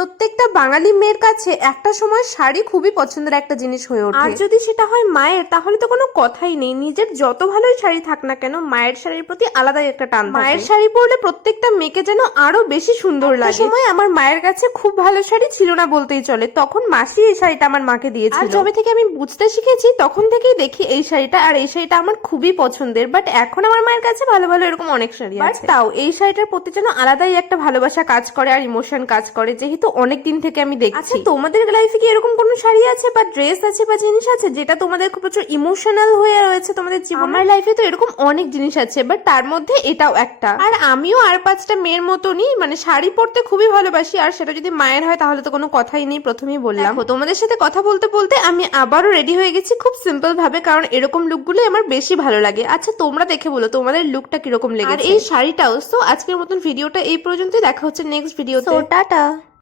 প্রত্যেকটা বাঙালি মেয়ের কাছে একটা সময় শাড়ি খুবই পছন্দের একটা জিনিস হয়ে ওঠে। আর যদি সেটা হয় মায়ের, তাহলে তো কোনো কথাই নেই। নিজের যত ভালোই শাড়ি থাক না কেন, মায়ের শাড়ির প্রতি আলাদাই একটা টান থাকে। মায়ের শাড়ি পরলে প্রত্যেকটা মেয়েকে যেন আরো বেশি সুন্দর লাগে। সময় আমার মায়ের কাছে খুব ভালো শাড়ি ছিল না বলতেই চলে, তখন মাসি এই শাড়িটা আমার মাকে দিয়েছিল। আর যবে থেকে আমি বুঝতে শিখেছি তখন থেকেই দেখি এই শাড়িটা, আর এই শাড়িটা আমার খুবই পছন্দের। বাট এখন আমার মায়ের কাছে ভালো ভালো এরকম অনেক শাড়ি আছে, তাও এই শাড়িটার প্রতি যেন আলাদাই একটা ভালোবাসা কাজ করে আর ইমোশন কাজ করে, যেহেতু অনেক দিন থেকে আমি দেখছি। আচ্ছা, তোমাদের লাইফে কি এরকম কোনো শাড়ি আছে বা ড্রেস আছে বা জিনিস আছে যেটা তোমাদের খুব প্রচুর ইমোশনাল হয়ে রয়েছে তোমাদের জীবনে? আমার লাইফে তো এরকম অনেক জিনিস আছে, বাট তার মধ্যে এটাও একটা। আর আমিও আর 5টা মেয়ের মতনই মানে শাড়ি পরতে খুবই ভালোবাসি, আর সেটা যদি মায়ের হয় তাহলে তো কোনো কথাই নেই, প্রথমেই বললাম। তোমাদের সাথে কথা বলতে বলতে আমি আবারও রেডি হয়ে গেছি খুব সিম্পল ভাবে, কারণ এরকম লুকগুলো আমার বেশি ভালো লাগে। আচ্ছা, তোমরা দেখে বলো তোমাদের লুকটা কিরকম লেগেছে। আর এই শাড়িটাও। তো আজকের মতন ভিডিওটা এই পর্যন্তই, দেখা হচ্ছে নেক্সট ভিডিওতে। টাটা।